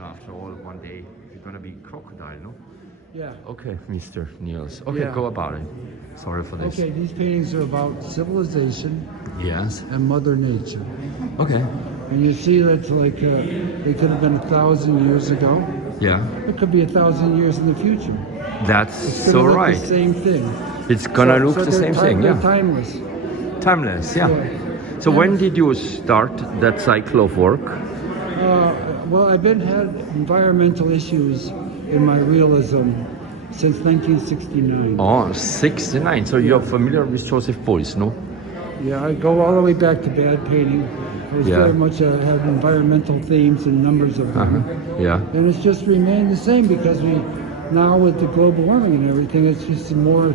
know, after all, one day you're gonna be crocodile, no? Yeah. Okay, Mr. Niels. Okay, Yeah. go about it. Sorry for this. Okay, these paintings are about civilization Yes. and Mother Nature. Okay. And you see that's like, they could have been 1,000 years ago. Yeah. It could be 1,000 years in the future. That's It's so gonna look right. the same thing. It's gonna look the they're same thing, they're yeah. timeless. Timeless, yeah. Yeah. So when did you start that cycle of work? Well, I've had environmental issues in my realism since 1969. Oh, 69. So you're familiar with Joseph Beuys, no? Yeah, I go all the way back to bad painting. I was Yeah. very much had environmental themes and numbers of them. Yeah. And it's just remained the same because now with the global warming and everything, it's just more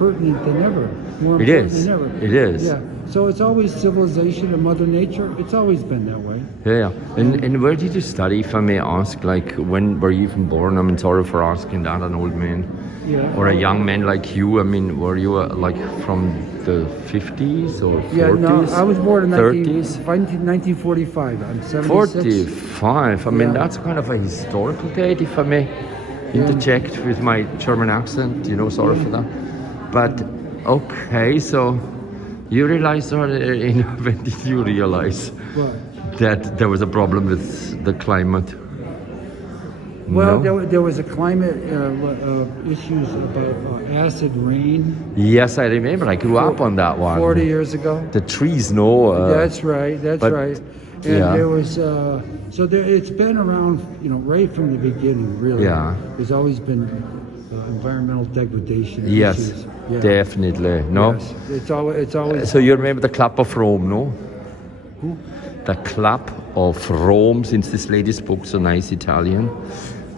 pertinent than ever. More It important is. than ever. It is. Yeah. So it's always civilization and Mother Nature. It's always been that way. Yeah. And where did you study, if I may ask? Like, when were you even born? I mean, sorry for asking that, an old man. Yeah. Or a young man like you. I mean, were you like from the 50s or 40s? Yeah, no, I was born in 30s? 1945. I'm 76. 45. I mean, Yeah. that's kind of a historical date, if I may interject with my German accent, you know, sorry for that. But, okay, so you realized already, when did you realize What? that there was a problem with the climate? Well, No? there was a climate issues about acid rain. Yes, I remember. I grew up on that one. 40 years ago. The trees, no? That's right. That's but- right. And yeah. there was it's been around, right from the beginning. Really. Yeah. There's always been environmental degradation. Yes, issues. Yeah. definitely. No? Yes. It's always. So you remember the Club of Rome, no? Who? The Club of Rome, since this lady spoke so nice Italian.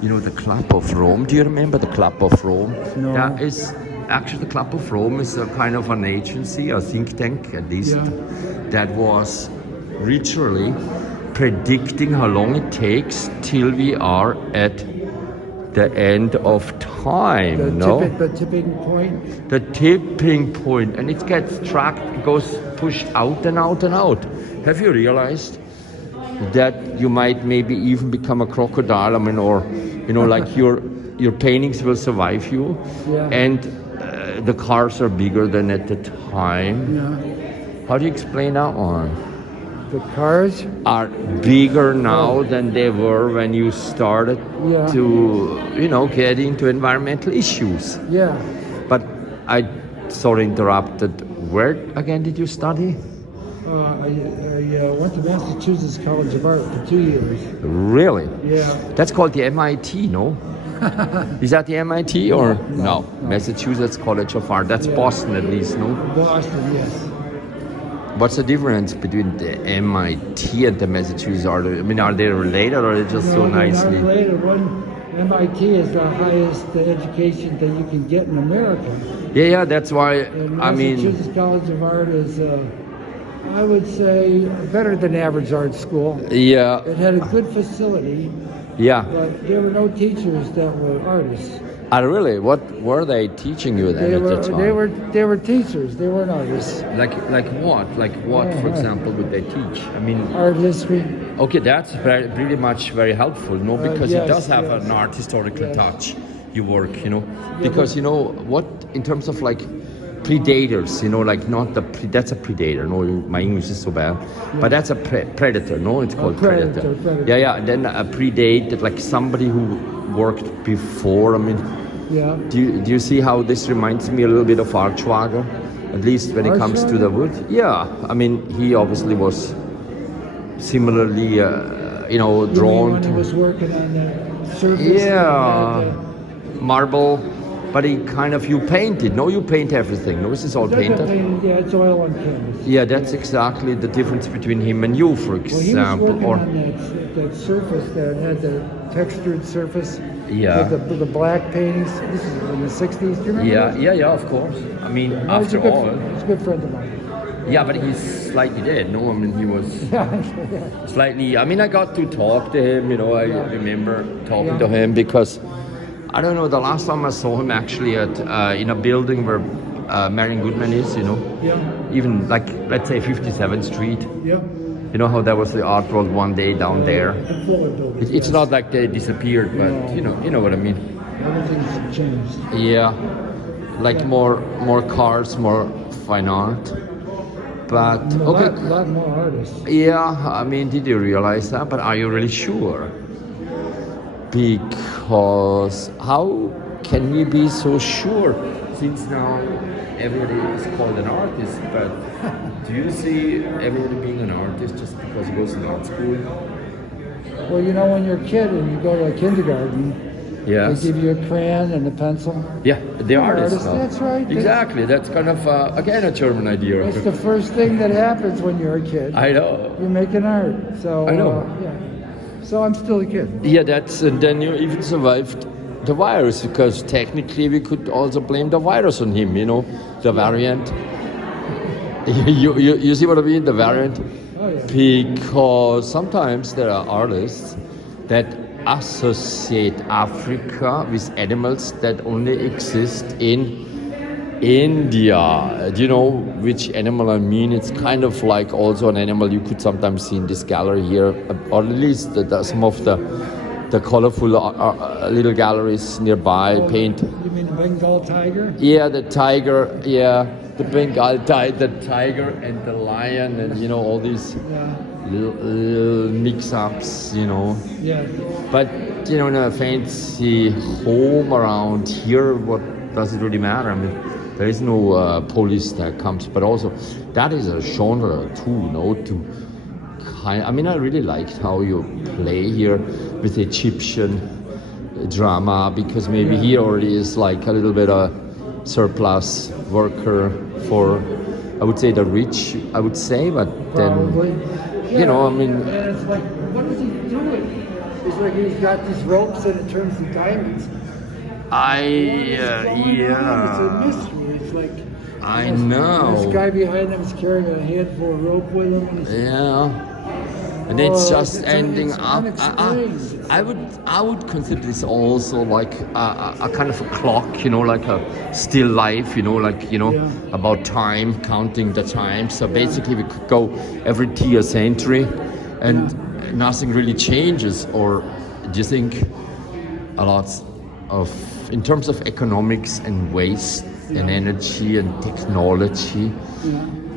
You know, the Club of Rome. Do you remember the Club of Rome? No. That is, actually the Club of Rome is a kind of an agency, a think tank at least, that was literally predicting how long it takes till we are at the end of time, The tipping point. The tipping point, and it gets tracked, it goes pushed out and out and out. Have you realized that you might maybe even become a crocodile? I mean, or like your paintings will survive you, Yeah. and the cars are bigger than at the time. Yeah. How do you explain that one? The cars. Are bigger now than they were when you started Yeah. to, get into environmental issues. Yeah. But I sorry interrupted. Where again did you study? I went to Massachusetts College of Art for 2 years. Really? Yeah. That's called the MIT, no? Is that the MIT or no? No. Massachusetts College of Art. That's Yeah. Boston at least, no? Boston, yes. What's the difference between the MIT and the Massachusetts Art? I mean, are they related or are they just so No, they're nicely? not related. MIT is the highest education that you can get in America. Yeah, that's why, And I mean, Massachusetts College of Art is, I would say, better than average art school. yeah, It had a good facility, yeah. but there were no teachers that were artists. Really? What were they teaching you then They at were the time? they were teachers. They weren't artists. Like what? Like what, for example, would they teach? I mean, Art history. okay, that's pretty much very helpful, no? Because it yes, does have yes. an art historical Yes. touch, your work, Because, what, in terms of like predators, like not that's a predator, no, my English is so bad, but that's a predator, no? It's called predator. Yeah, and then a predate, like somebody who worked before, I mean, Yeah. do you see how this reminds me a little bit of Archwager, at least when it comes to the wood? Yeah, I mean, he obviously was similarly, drawn when to. he was working on the surface. Yeah, marble, but you painted. No, you paint everything. No, this is all painted. Yeah, it's oil on canvas. Yeah, that's exactly the difference between him and you, for Well, he was example. working Or on that surface that had the textured surface. Yeah. With the black paintings. This is in the 60s. Do you remember? yeah, of course. I mean, He's after all, he's a good friend of mine. yeah, but he's slightly dead. No, I mean, he was Yeah. slightly. I mean, I got to talk to him. I remember talking to him because I don't know. The last time I saw him actually at in a building where Marion Goodman is. Yeah. Even like let's say 57th Street. Yeah. You know how there was the art world one day down there? And fuller buildings. It's not like they disappeared, but No. you know what I mean. Everything's changed. Yeah, like more cars, more fine art. But A okay, lot more artists. yeah. I mean, did you realize that? But are you really sure? Because how can we be so sure? Since now everybody is called an artist, but do you see everybody being an artist just because he goes to art school? Well, you know, when you're a kid and you go to a kindergarten, Yes. they give you a crayon and a pencil. Yeah, the artist. now. That's right. Exactly. That's kind of again a German idea. That's the first thing that happens when you're a kid. I know. You're making art. So I know. yeah. So I'm still a kid. Yeah, that's and then you even survived the virus because technically we could also blame the virus on him. You know, the variant. You see what I mean? The variant. Oh yeah. Because sometimes there are artists that associate Africa with animals that only exist in India. Do you know which animal I mean? It's kind of like also an animal you could sometimes see in this gallery here, or at least some of the colorful little galleries nearby paint. You mean the Bengal tiger? Yeah, the tiger. Yeah, the Bengal tiger, the tiger and the lion, and you know all these Yeah. little mix-ups. You know. Yeah. But you know, in a fancy home around here, what does it really matter? I mean, there is no police that comes, but also that is a genre too, no? I mean, I really liked how you play here with Egyptian drama because maybe he already is like a little bit a surplus worker for, I would say, the rich. I would say, but Probably. then you know, I mean. And it's like, what is he doing? It's like he's got these ropes and it turns to diamonds. It's a Yeah. mystery. It's like I know. this guy behind him is carrying a handful of rope with him. And it's, Yeah. And it's just it's ending it's up. unexplained. I would consider this also like a kind of a clock, you know, like a still life, you know, like you know Yeah. about time, counting the time. So basically, we could go every tier century, and nothing really changes. Or do you think a lot of, in terms of economics and waste and energy and technology?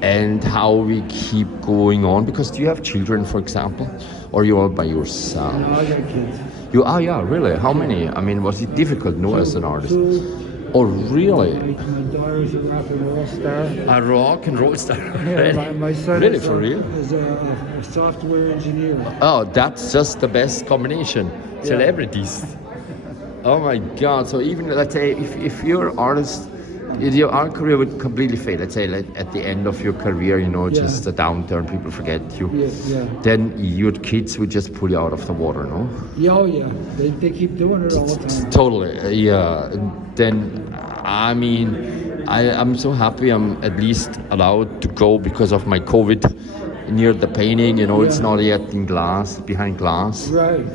And how we keep going on, because do you have children, for example, or you're all by yourself? No, I got kids. You are, yeah, really? How many? I mean, was it difficult, no, as an artist? Two. Oh, really? My daughter's a rock and roll star. A rock and roll star? Yeah, my son Really, is, for real? is a software engineer. Oh, that's just the best combination. Celebrities. Oh my God! So even let's say if you're an artist, if your art career would completely fail. Let's say like at the end of your career, you know, just a downturn, people forget you. Yeah. Then your kids would just pull you out of the water, no? Yeah, oh yeah. They keep doing it all the time. Totally, yeah. Then, I mean, I'm so happy I'm at least allowed to go because of my COVID near the painting. You know, it's not yet in glass, behind glass. Right.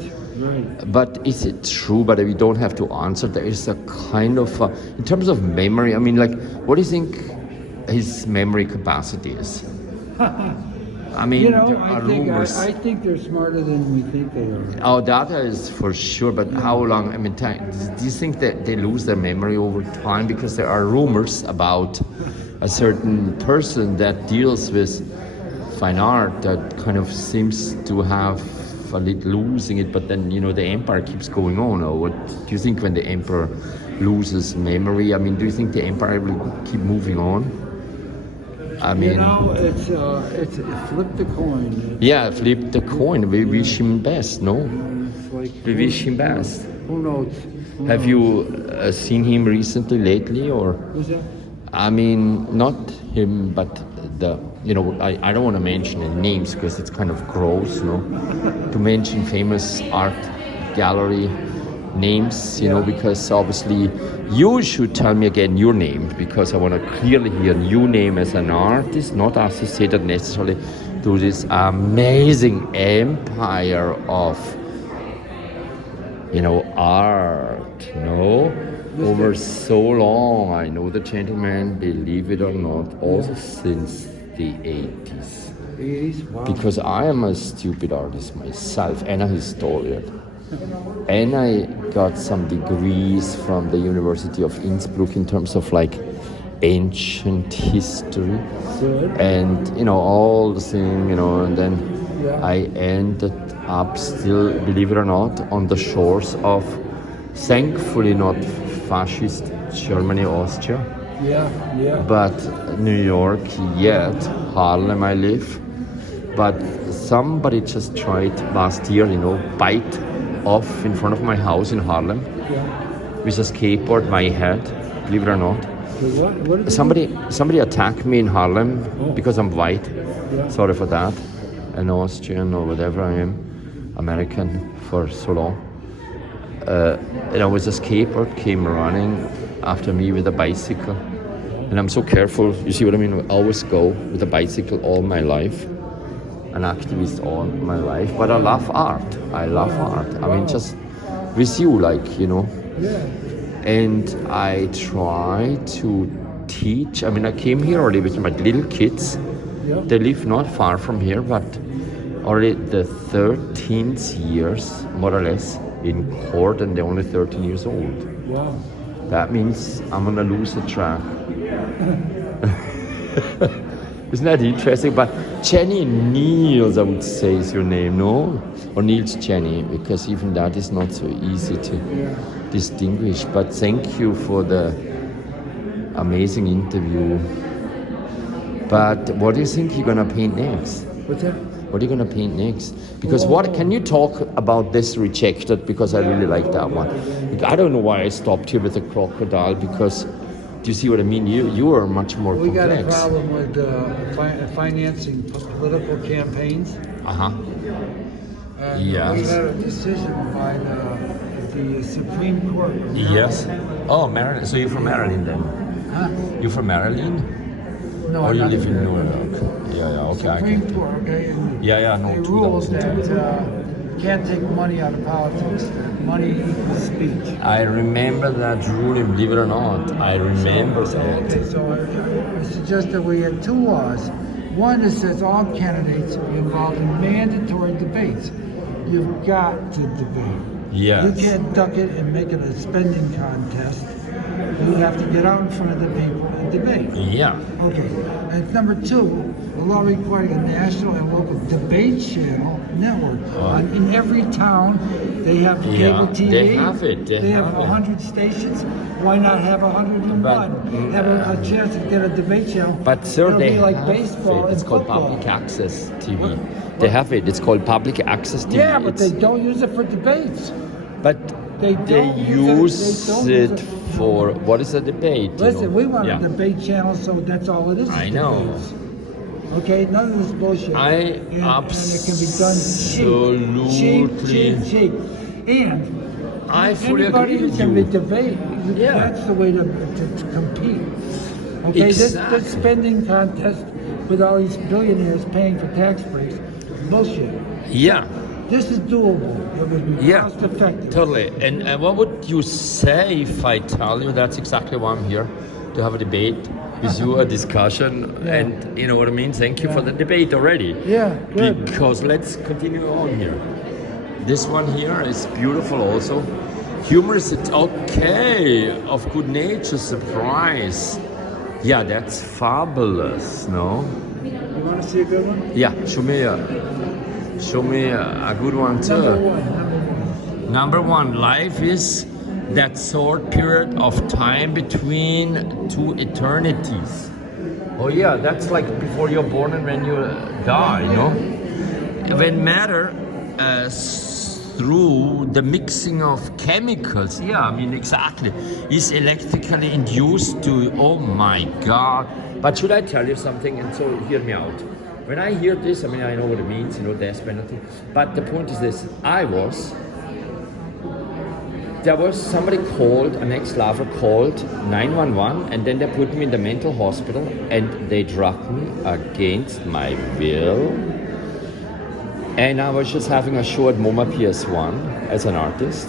But is it true? But we don't have to answer. There is a kind of, in terms of memory, I mean, like, what do you think his memory capacity is? I mean, You know, there are rumors. I think they're smarter than we think they are. Oh, data is for sure, but how long? I mean, do you think that they lose their memory over time? Because there are rumors about a certain person that deals with fine art that kind of seems to have a little losing it, but then, you know, the empire keeps going on. Or what do you think when the emperor loses memory? I mean, do you think the empire will keep moving on? I mean, You know, it's flip the coin. yeah, flip the coin. We wish him best, no? It's like, We wish him best. Who knows? Have you seen him recently, lately, or? Who's that? I mean, not him, but the, you know, I don't want to mention the names because it's kind of gross, no? To mention famous art gallery names, you know, because obviously you should tell me again your name, because I want to clearly hear your name as an artist, not associated necessarily to this amazing empire of, you know, art, no? Over so long. I know the gentleman, believe it or not, also since the 80s. 80s? Wow. Because I am a stupid artist myself and a historian. And I got some degrees from the University of Innsbruck in terms of like ancient history. Good. And, you know, all the thing, you know, and then Yeah. I ended up still, believe it or not, on the shores of, thankfully not fascist Germany, Austria, Yeah. but New York yet, Harlem I live. But somebody just tried last year, you know, bite off in front of my house in Harlem Yeah. with a skateboard, my head, believe it or not. What? What did they do? Somebody attacked me in Harlem Oh. because I'm white. Yeah. Sorry for that. An Austrian or whatever I am, American for so long. And I was a skateboard came running after me with a bicycle. And I'm so careful, you see what I mean? I always go with a bicycle all my life. An activist all my life. But I love art. I love art. I mean, just with you, like, you know. Yeah. And I try to teach. I mean, I came here already with my little kids. Yeah. They live not far from here, but already the 13th years, more or less, in court, and they're only 13 years old. Wow. That means I'm gonna lose the track. Isn't that interesting? But Jenny Niels, I would say, is your name, no? Or Niels Jenny, because even that is not so easy to distinguish. But thank you for the amazing interview. But what do you think you're gonna paint next? What's that? What are you gonna paint next? Because what can you talk about this rejected? Because I really like that one. I don't know why I stopped here with the crocodile. Because do you see what I mean? You are much more We got a complex. problem with financing political campaigns. And Yes. we had a decision by the Supreme Court. Yes. Oh, Maryland. So you're from Maryland then? Huh? You're from Maryland? No, Or you not live in there. New York? Yeah. Okay. I Supreme get it. Court, okay? And Yeah. No. they ruled 2002. that can't take money out of politics. Money equals speech. I remember that ruling. Believe it or not, I remember that. Okay, so I suggest that we have two laws. One that says all candidates be involved in mandatory debates. You've got to debate. Yes. You can't duck it and make it a spending contest. You have to get out in front of the people and debate. Yeah. Okay. And number two, a law requiring a national and local debate channel network. In every town, they have cable TV. They have it. They have 100 stations. Why not have 101? Have a chance to get a debate channel. But sir, It'll they be like have baseball it. It's and called football. public access TV. They have it. It's called public access TV. Yeah, but It's- they don't use it for debates. But They they don't use use it for what is a debate? you Listen, know? we want Yeah. a debate channel, so that's all it is. I know. debates. Okay, none of this bullshit. I and it can be done absolutely- cheap. And I fully anybody agree with can be you. debate. Yeah. That's the way to compete. Okay, Exactly. this spending contest with all these billionaires paying for tax breaks, bullshit. Yeah. This is doable. It would be Yeah, cost effective. totally. And what would you say if I tell you that's exactly why I'm here, to have a debate with you, a discussion, Yeah. and you know what I mean? Thank you for the debate already. Yeah, good. Because let's continue on here. This one here is beautiful also. Humor is okay, of good nature, surprise. Yeah, that's fabulous, no? You want to see a good one? Yeah, show me a good one too. Number one. Number one, life is that short period of time between two eternities. Oh yeah, that's like before you're born and when you die, you know? When matter through the mixing of chemicals, yeah, I mean exactly, is electrically induced to, oh my God. But should I tell you something? And so hear me out. When I hear this, I mean, I know what it means, you know, death penalty. But the point is this, there was somebody called, an ex-lover called 911, and then they put me in the mental hospital and they drugged me against my will. And I was just having a show at MoMA PS1 as an artist.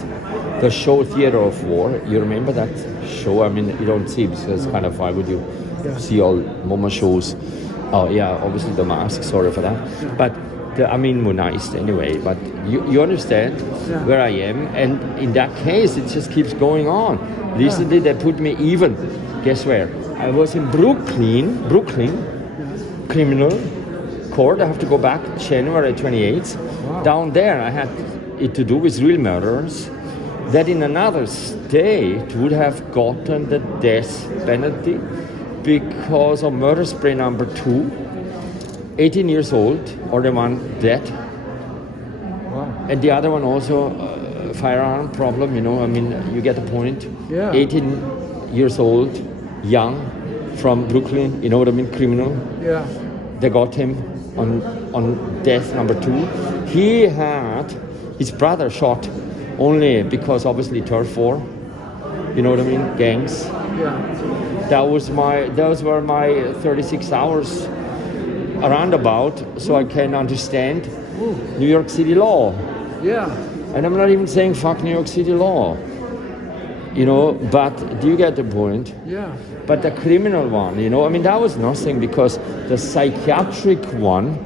The show Theater of War, you remember that show? I mean, you don't see because kind of, why would you see all MoMA shows? Oh yeah, obviously the mask. Sorry for that. But immunized anyway. But you understand where I am, and in that case, it just keeps going on. Recently, they put me even. Guess where? I was in Brooklyn, criminal court. I have to go back January 28th. Wow. Down there, I had it to do with real murderers that in another state would have gotten the death penalty because of murder spree number 2, 18 years old, or the one dead. Wow. And the other one also firearm problem, you get the point. Yeah. 18 years old, young, from Brooklyn, criminal. Yeah. They got him on death number 2. He had his brother shot only because obviously turf war, gangs. Yeah. Those were my 36 hours roundabout, so I can understand New York City law. Yeah. And I'm not even saying fuck New York City law, but do you get the point? Yeah. But the criminal one, that was nothing, because the psychiatric one,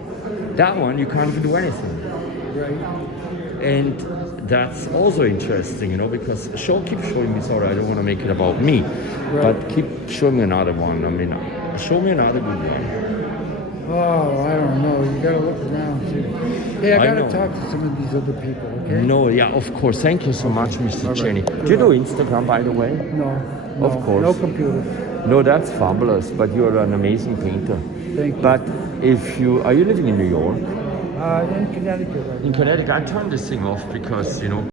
that one you can't do anything. Right. And that's also interesting, because keep showing me, sorry, I don't want to make it about me, but keep showing me another one. Show me another good one. Oh, I don't know. You gotta look around too. Hey, I gotta talk to some of these other people, okay? No, yeah, of course. Thank you so much, Mr. Jenney. Do you do Instagram, by the way? No. Of course. No computer. No, that's fabulous, but you're an amazing painter. Thank you. But are you living in New York? In Connecticut right now. In Connecticut, I turned this thing off because,